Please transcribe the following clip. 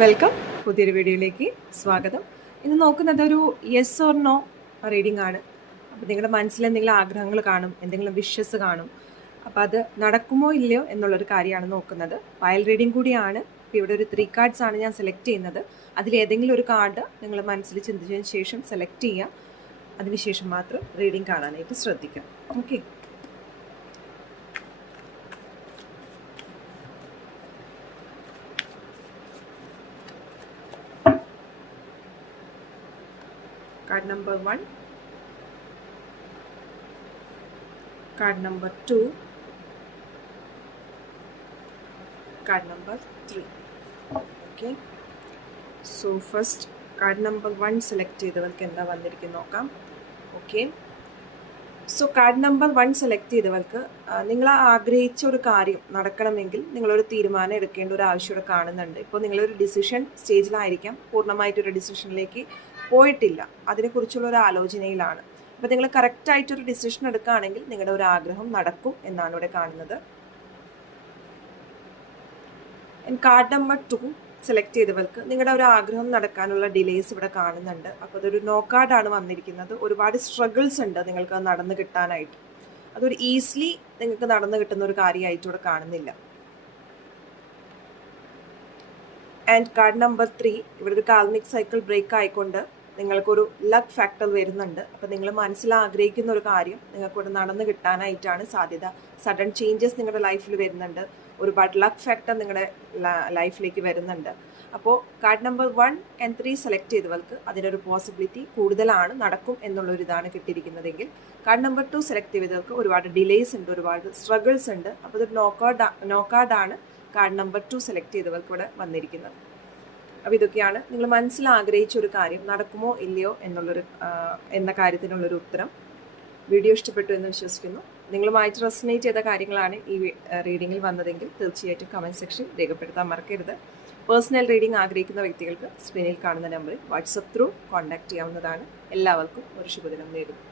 Welcome. പുതിയൊരു വീഡിയോയിലേക്ക് സ്വാഗതം. ഇന്ന് നോക്കുന്നത് ഒരു യെസ് ഓർ നോ റീഡിംഗ് ആണ്. അപ്പോൾ നിങ്ങളുടെ മനസ്സിൽ എന്തെങ്കിലും ആഗ്രഹങ്ങൾ കാണും, എന്തെങ്കിലും വിഷസ് കാണും. അപ്പോൾ അത് നടക്കുമോ ഇല്ലയോ എന്നുള്ളൊരു കാര്യമാണ് നോക്കുന്നത്. ഫയൽ റീഡിംഗ് കൂടിയാണ്. ഇപ്പോൾ ഇവിടെ ഒരു 3 കാർഡ്സ് ആണ് ഞാൻ സെലക്ട് ചെയ്യുന്നത്. അതിൽ ഏതെങ്കിലും ഒരു കാർഡ് നിങ്ങൾ മനസ്സിൽ ചിന്തിച്ചതിന് ശേഷം സെലക്ട് ചെയ്യുക. അതിനുശേഷം മാത്രം റീഡിംഗ് കാണാനായിട്ട് ശ്രദ്ധിക്കാം. Okay. Card number 1, card number 2, card number 3. Okay. So first card number 1 select ചെയ്തവർക്ക് എന്താ വന്നിരിക്കുന്നു നോക്കാം. Okay. So card number 1 select ചെയ്തവർക്ക് നിങ്ങൾ ആഗ്രഹിച്ച ഒരു കാര്യം നടക്കണമെങ്കിൽ നിങ്ങളൊരു തീരുമാനം എടുക്കേണ്ട ഒരു ആവശ്യം ഇവിടെ കാണുന്നുണ്ട്. ഇപ്പോൾ നിങ്ങളൊരു ഡിസിഷൻ സ്റ്റേജിലായിരിക്കാം, പൂർണ്ണമായിട്ടൊരു ഡിസിഷനിലേക്ക് പോയിട്ടില്ല, അതിനെക്കുറിച്ചുള്ള ഒരു ആലോചനയിലാണ്. അപ്പോൾ നിങ്ങൾ കറക്റ്റായിട്ടൊരു ഡിസിഷൻ എടുക്കുകയാണെങ്കിൽ നിങ്ങളുടെ ഒരു ആഗ്രഹം നടക്കും എന്നാണ് ഇവിടെ കാണുന്നത്. കാർഡ് നമ്പർ 2 സെലക്ട് ചെയ്തവർക്ക് നിങ്ങളുടെ ഒരു ആഗ്രഹം നടക്കാനുള്ള ഡിലേസ് ഇവിടെ കാണുന്നുണ്ട്. അപ്പോൾ അതൊരു നോ കാർഡാണ് വന്നിരിക്കുന്നത്. ഒരുപാട് സ്ട്രഗിൾസ് ഉണ്ട് നിങ്ങൾക്ക് അത് നടന്നു കിട്ടാനായിട്ട്. അതൊരു ഈസിലി നിങ്ങൾക്ക് നടന്നു കിട്ടുന്ന ഒരു കാര്യമായിട്ട് ഇവിടെ കാണുന്നില്ല. ആൻഡ് കാർഡ് നമ്പർ 3 ഇവിടെ ഒരു കാൽമിക് സൈക്കിൾ ബ്രേക്ക് ആയിക്കൊണ്ട് നിങ്ങൾക്കൊരു ലക്ക് ഫാക്ടർ വരുന്നുണ്ട്. അപ്പോൾ നിങ്ങൾ മനസ്സിൽ ആഗ്രഹിക്കുന്ന ഒരു കാര്യം നിങ്ങൾക്കിവിടെ നടന്നു കിട്ടാനായിട്ടാണ് സാധ്യത. സഡൻ ചേഞ്ചസ് നിങ്ങളുടെ ലൈഫിൽ വരുന്നുണ്ട്. ഒരുപാട് ലക്ക് ഫാക്ടർ നിങ്ങളുടെ ലൈഫിലേക്ക് വരുന്നുണ്ട്. അപ്പോൾ കാർഡ് നമ്പർ 1 and 3 സെലക്ട് ചെയ്തവർക്ക് അതിനൊരു പോസിബിലിറ്റി കൂടുതലാണ്, നടക്കും എന്നുള്ളൊരു ഇതാണ് കിട്ടിയിരിക്കുന്നതെങ്കിൽ കാർഡ് നമ്പർ 2 സെലക്ട് ചെയ്തവർക്ക് ഒരുപാട് ഡിലേസ് ഉണ്ട്, ഒരുപാട് സ്ട്രഗിൾസ് ഉണ്ട്. അപ്പോൾ ഇതൊരു നോ കാർഡാണ് കാർഡ് നമ്പർ 2 സെലക്ട് ചെയ്തവർക്ക് ഇവിടെ വന്നിരിക്കുന്നത്. അപ്പോൾ ഇതൊക്കെയാണ് നിങ്ങൾ മനസ്സിൽ ആഗ്രഹിച്ച ഒരു കാര്യം നടക്കുമോ ഇല്ലയോ എന്ന കാര്യത്തിനുള്ളൊരു ഉത്തരം. വീഡിയോ ഇഷ്ടപ്പെട്ടു എന്ന് വിശ്വസിക്കുന്നു. നിങ്ങളുമായിട്ട് റെസനേറ്റ് ചെയ്ത കാര്യങ്ങളാണ് ഈ റീഡിങ്ങിൽ വന്നതെങ്കിൽ തീർച്ചയായിട്ടും കമൻറ്റ് സെക്ഷൻ രേഖപ്പെടുത്താൻ മറക്കരുത്. പേഴ്സണൽ റീഡിംഗ് ആഗ്രഹിക്കുന്ന വ്യക്തികൾക്ക് സ്ക്രീനിൽ കാണുന്ന നമ്പറിൽ വാട്സപ്പ് ത്രൂ കോൺടാക്ട് ചെയ്യാവുന്നതാണ്. എല്ലാവർക്കും ഒരു ശുഭദിനം നേരുന്നു.